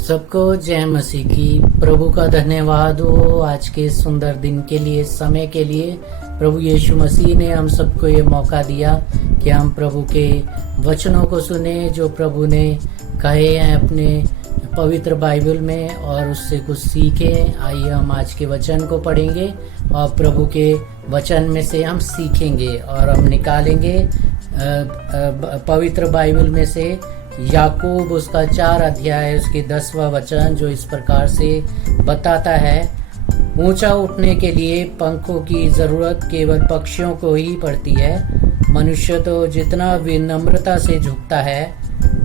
सबको जय मसीह की। प्रभु का धन्यवाद हो आज के सुंदर दिन के लिए, समय के लिए। प्रभु यीशु मसीह ने हम सबको ये मौका दिया कि हम प्रभु के वचनों को सुने जो प्रभु ने कहे हैं अपने पवित्र बाइबल में, और उससे कुछ सीखें। आइए हम आज के वचन को पढ़ेंगे और प्रभु के वचन में से हम सीखेंगे और हम निकालेंगे पवित्र बाइबल में से याकूब उसका 4 अध्याय उसके 10वां वचन, जो इस प्रकार से बताता है, ऊंचा उठने के लिए पंखों की जरूरत केवल पक्षियों को ही पड़ती है। मनुष्य तो जितना विनम्रता से झुकता है,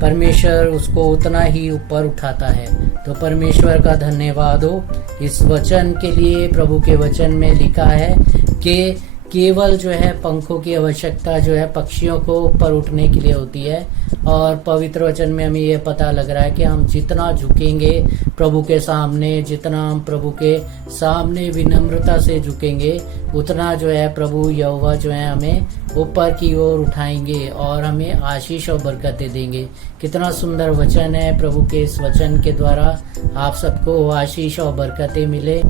परमेश्वर उसको उतना ही ऊपर उठाता है। तो परमेश्वर का धन्यवाद हो इस वचन के लिए। प्रभु के वचन में लिखा है कि केवल जो है पंखों की आवश्यकता जो है पक्षियों को ऊपर उठने के लिए होती है। और पवित्र वचन में हमें यह पता लग रहा है कि हम जितना झुकेंगे प्रभु के सामने, जितना हम प्रभु के सामने विनम्रता से झुकेंगे, उतना जो है प्रभु यहोवा जो है हमें ऊपर की ओर उठाएंगे और हमें आशीष और बरकतें देंगे। कितना सुंदर वचन है। प्रभु के इस वचन के द्वारा आप सबको आशीष और बरकतें मिले।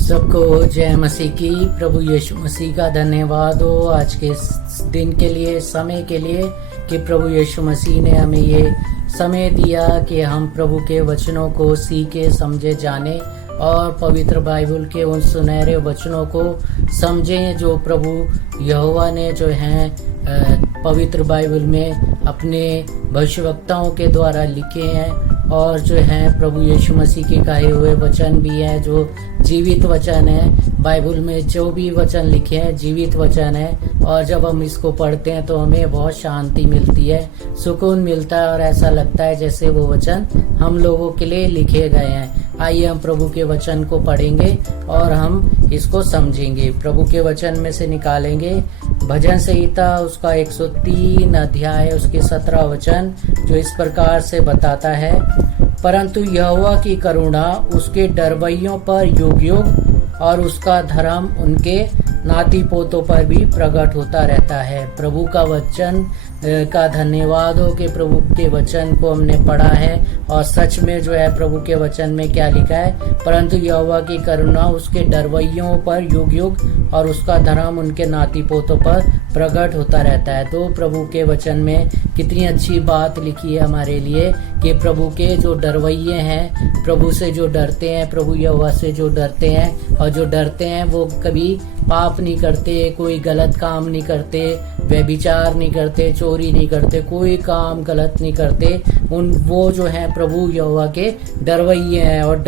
सबको जय मसीह की। प्रभु यीशु मसीह का धन्यवाद हो आज के दिन के लिए, समय के लिए, कि प्रभु यीशु मसीह ने हमें ये समय दिया कि हम प्रभु के वचनों को सीखे, समझे, जाने और पवित्र बाइबल के उन सुनहरे वचनों को समझें जो प्रभु यहोवा ने जो हैं पवित्र बाइबल में अपने भविष्यवक्ताओं के द्वारा लिखे हैं। और जो है प्रभु यीशु मसीह के कहे हुए वचन भी हैं जो जीवित वचन है। बाइबल में जो भी वचन लिखे हैं जीवित वचन है, और जब हम इसको पढ़ते हैं तो हमें बहुत शांति मिलती है, सुकून मिलता है और ऐसा लगता है जैसे वो वचन हम लोगों के लिए लिखे गए हैं। आइए हम प्रभु के वचन को पढ़ेंगे और हम इसको समझेंगे। प्रभु के वचन में से निकालेंगे भजन संहिता उसका 103 अध्याय उसके 17 वचन, जो इस प्रकार से बताता है, परंतु यहोवा की करुणा उसके डरवैयों पर युग युग और उसका धर्म उनके नाती पोतों पर भी प्रकट होता रहता है। प्रभु का वचन का धन्यवाद हो कि प्रभु के वचन को हमने पढ़ा है और सच में जो है प्रभु के वचन में क्या लिखा है, परंतु यहोवा की करुणा उसके डरवैयों पर युग युग और उसका धर्म उनके नाती पोतों पर प्रकट होता रहता है। तो प्रभु के वचन में कितनी अच्छी बात लिखी है हमारे लिए कि प्रभु के जो डरवैये हैं, प्रभु से जो डरते हैं, प्रभु यहोवा से जो डरते हैं और जो डरते हैं वो कभी पाप नहीं करते, कोई गलत काम नहीं करते, व्यभिचार नहीं करते, चोरी नहीं करते, कोई काम गलत नहीं करते। वो जो है प्रभु यहोवा के डरवैये हैं और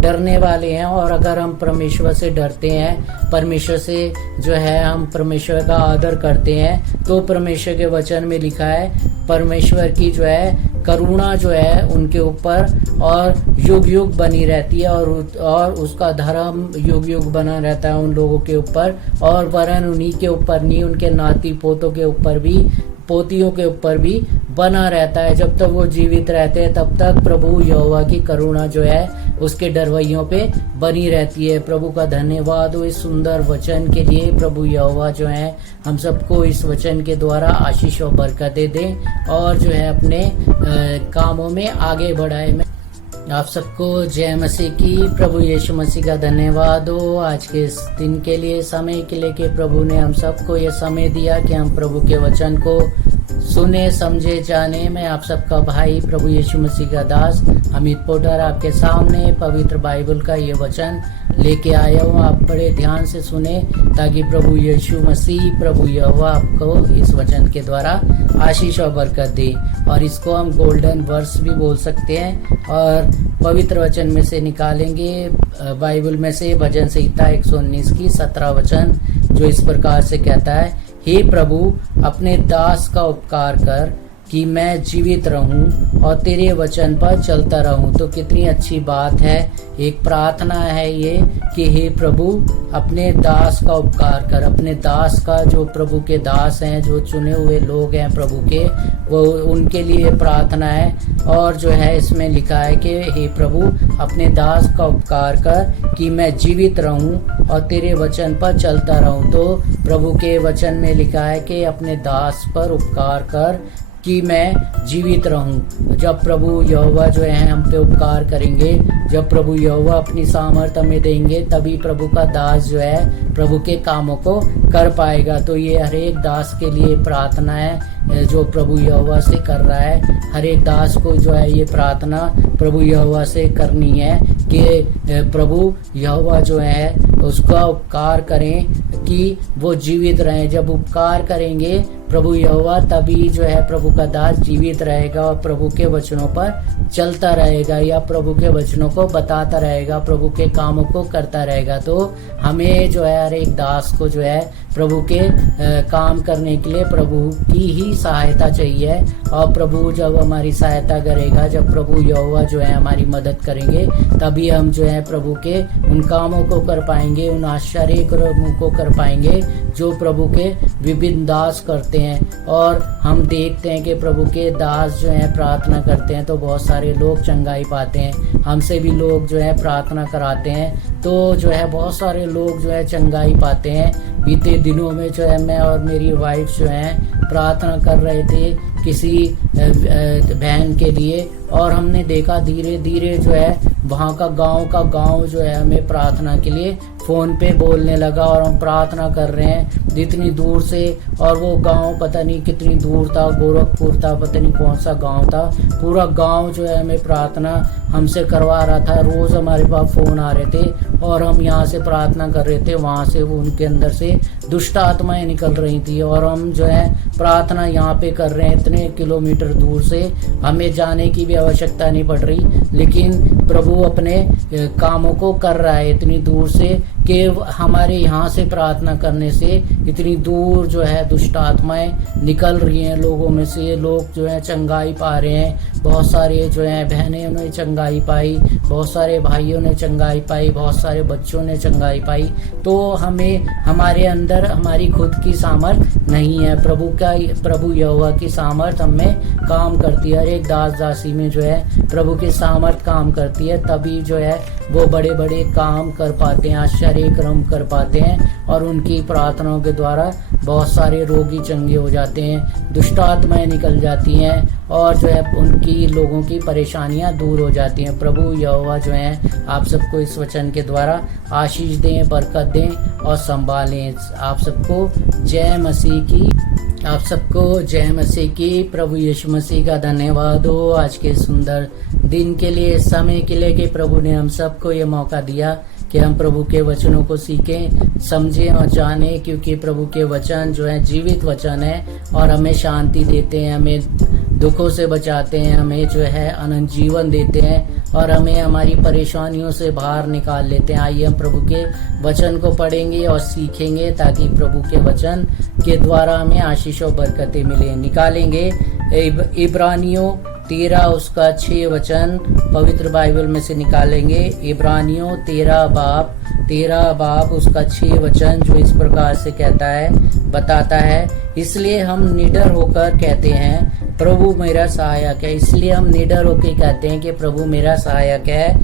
डरने वाले हैं। और अगर हम परमेश्वर से डरते हैं, परमेश्वर से जो है हम परमेश्वर का आदर करते हैं, तो परमेश्वर के वचन में लिखा है परमेश्वर की जो है करुणा जो है उनके ऊपर और युग युग बनी रहती है, और उसका धर्म युग युग बना रहता है उन लोगों के ऊपर, और वरन उन्हीं के ऊपर नहीं, उनके नाती पोतों के ऊपर भी, पोतियों के ऊपर भी बना रहता है। जब तक वो जीवित रहते हैं तब तक प्रभु यहोवा की करुणा जो है उसके डरवैयों पे बनी रहती है। प्रभु का धन्यवाद हो इस सुंदर वचन के लिए। प्रभु यहोवा जो है हम सबको इस वचन के द्वारा आशीष और बरकतें दें और जो है अपने कामों में आगे बढ़ाए। आप सबको जय मसीह की। प्रभु यीशु मसीह का धन्यवाद हो आज के इस दिन के लिए, समय के लिए, कि प्रभु ने हम सबको ये समय दिया कि हम प्रभु के वचन को सुने, समझे, जाने। मैं आप सबका भाई प्रभु यीशु मसीह का दास अमित पोटर आपके सामने पवित्र बाइबल का ये वचन लेके आया हूँ। आप बड़े ध्यान से सुने ताकि प्रभु यीशु मसीह, प्रभु यहोवा आपको इस वचन के द्वारा आशीष और बरकत दे। और इसको हम गोल्डन वर्स भी बोल सकते हैं। और पवित्र वचन में से निकालेंगे बाइबल में से भजन संहिता 119 की 17 वचन, जो इस प्रकार से कहता है, हे प्रभु अपने दास का उपकार कर कि मैं जीवित रहूं और तेरे वचन पर चलता रहूं। तो कितनी अच्छी बात है, एक प्रार्थना है ये कि हे प्रभु अपने दास का उपकार कर। अपने दास का, जो प्रभु के दास हैं, जो चुने हुए लोग हैं प्रभु के, वो उनके लिए प्रार्थना है। और जो है इसमें लिखा है कि हे प्रभु अपने दास का उपकार कर कि मैं जीवित रहूं और तेरे वचन पर चलता रहूं। तो प्रभु के वचन में लिखा है कि अपने दास पर उपकार कर कि मैं जीवित रहूं। जब प्रभु यहोवा जो है हम पे उपकार करेंगे, जब प्रभु यहोवा अपनी सामर्थ हमें देंगे, तभी प्रभु का दास जो है प्रभु के कामों को कर पाएगा। तो ये हर एक दास के लिए प्रार्थना है जो प्रभु यहोवा से कर रहा है। हर एक दास को जो है ये प्रार्थना प्रभु यहोवा से करनी है कि प्रभु यहोवा जो है उसका उपकार करें कि वो जीवित रहें। जब उपकार करेंगे प्रभु यहोवा, तभी जो है प्रभु का दास जीवित रहेगा और प्रभु के वचनों पर चलता रहेगा या प्रभु के वचनों को बताता रहेगा, प्रभु के कामों को करता रहेगा। तो हमें जो है हर एक दास को जो है प्रभु के काम करने के लिए प्रभु की ही सहायता चाहिए। और प्रभु जब हमारी सहायता करेगा, जब प्रभु यहोवा जो है हमारी मदद करेंगे, तभी हम जो है प्रभु के उन कामों को कर पाएंगे, उन आश्चर्य कर्मों को कर पाएंगे जो प्रभु के विभिन्न दास करते हैं। और हम देखते हैं कि प्रभु के दास जो है प्रार्थना करते हैं तो बहुत सारे लोग चंगाई पाते हैं। हमसे भी लोग जो है प्रार्थना कराते हैं तो जो है बहुत सारे लोग जो है चंगाई पाते हैं। बीते दिनों में जो है मैं और मेरी वाइफ जो है प्रार्थना कर रहे थे किसी बहन के लिए, और हमने देखा धीरे धीरे जो है वहाँ का गांव जो है हमें प्रार्थना के लिए फ़ोन पे बोलने लगा और हम प्रार्थना कर रहे हैं जितनी दूर से। और वो गांव पता नहीं कितनी दूर था, गोरखपुर था, पता नहीं कौन सा गांव था। पूरा गांव जो है हमें प्रार्थना हमसे करवा रहा था। रोज़ हमारे पास फ़ोन आ रहे थे और हम यहाँ से प्रार्थना कर रहे थे, वहाँ से वो उनके अंदर से दुष्ट आत्माएं निकल रही थी। और हम जो है प्रार्थना यहाँ पे कर रहे हैं इतने किलोमीटर दूर से, हमें जाने की भी आवश्यकता नहीं पड़ रही, लेकिन प्रभु अपने कामों को कर रहा है इतनी दूर से कि हमारे यहाँ से प्रार्थना करने से इतनी दूर जो है दुष्ट आत्माएं निकल रही हैं लोगों में से। लोग जो है चंगाई पा रहे हैं, बहुत सारे जो है बहनें ने चंगाई पाई, बहुत सारे भाइयों ने चंगाई पाई, बहुत सारे बच्चों ने चंगाई पाई। तो हमें हमारे अंदर हमारी खुद की सामर्थ नहीं है, प्रभु यहोवा की सामर्थ हमें काम करती है। हर एक दास दासी में जो है प्रभु की सामर्थ काम करती है, तभी जो है वो बड़े बड़े काम कर पाते हैं, आश्चर्य कर्म कर पाते हैं। और उनकी प्रार्थनाओं के द्वारा बहुत सारे रोगी चंगे हो जाते हैं, दुष्ट आत्माएं निकल जाती हैं और जो है उनकी लोगों की परेशानियां दूर हो जाती हैं। प्रभु यहोवा जो है आप सबको इस वचन के द्वारा आशीष दें, बरकत दें और संभालें। आप सबको जय मसीह की। प्रभु यीशु मसीह का धन्यवाद हो आज के सुंदर दिन के लिए, समय के लिए कि प्रभु ने हम सबको ये मौका दिया कि हम प्रभु के वचनों को सीखें, समझें और जानें, क्योंकि प्रभु के वचन जो है जीवित वचन है और हमें शांति देते हैं, हमें दुखों से बचाते हैं, हमें जो है अनंत जीवन देते हैं और हमें हमारी परेशानियों से बाहर निकाल लेते हैं। आइए हम प्रभु के वचन को पढ़ेंगे और सीखेंगे ताकि प्रभु के वचन के द्वारा हमें आशीष और बरकतें मिले। निकालेंगे इब्रानियों 13 उसका 6 वचन पवित्र बाइबल में से निकालेंगे। इब्रानियों 13 बाब उसका 6 वचन जो इस प्रकार से कहता है, बताता है, इसलिए हम निडर होकर कहते हैं प्रभु मेरा सहायक है। इसलिए हम निडर होकर कहते हैं कि प्रभु मेरा सहायक है,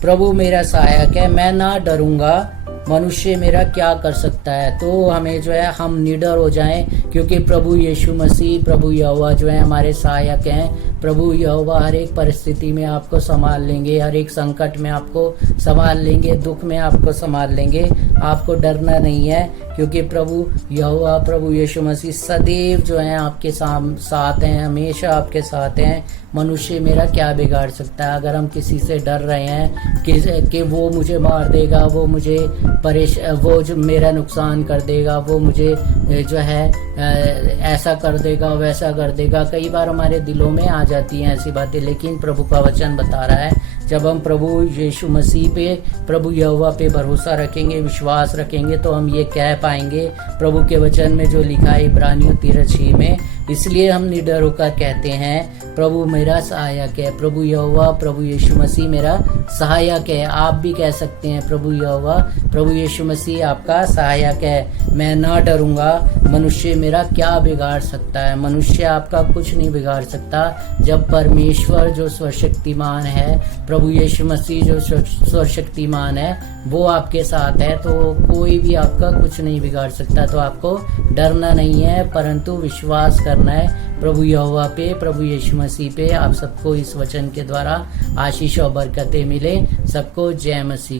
प्रभु मेरा सहायक है, मैं ना डरूंगा, मनुष्य मेरा क्या कर सकता है। तो हमें जो है हम निडर हो जाएं, क्योंकि प्रभु यीशु मसीह, प्रभु यहोवा जो है हमारे सहायक हैं। प्रभु यहोवा हर एक परिस्थिति में आपको संभाल लेंगे, हर एक संकट में आपको संभाल लेंगे, दुख में आपको संभाल लेंगे। आपको डरना नहीं है, क्योंकि प्रभु यहोवा, प्रभु यीशु मसीह सदैव जो है आपके साथ हैं, हमेशा आपके साथ हैं। मनुष्य मेरा क्या बिगाड़ सकता है। अगर हम किसी से डर रहे हैं कि वो मुझे मार देगा, वो जो मेरा नुकसान कर देगा, वो मुझे जो है ऐसा कर देगा, वैसा कर देगा, कई बार हमारे दिलों में आ जाती हैं ऐसी बातें। लेकिन प्रभु का वचन बता रहा है, जब हम प्रभु यीशु मसीह पे, प्रभु यहोवा पे भरोसा रखेंगे, विश्वास रखेंगे, तो हम ये कह पाएंगे प्रभु के वचन में जो लिखा है इब्रानियों 13:6 में, इसलिए हम निडर होकर कहते हैं प्रभु मेरा सहायक है। प्रभु यहोवा, प्रभु यीशु मसीह मेरा सहायक है। आप भी कह सकते हैं प्रभु यहोवा, प्रभु यीशु मसीह आपका सहायक है, मैं ना डरूंगा, मनुष्य मेरा क्या बिगाड़ सकता है। मनुष्य आपका कुछ नहीं बिगाड़ सकता। जब परमेश्वर जो सर्वशक्तिमान है, प्रभु यीशु मसीह जो सर्वशक्तिमान है, वो आपके साथ है, तो कोई भी आपका कुछ नहीं बिगाड़ सकता। तो आपको डरना नहीं है, परंतु विश्वास करना करना है। प्रभु यहोवा पे, प्रभु यीशु मसीह पे आप सबको इस वचन के द्वारा आशीष और बरकतें मिले। सबको जय मसीह।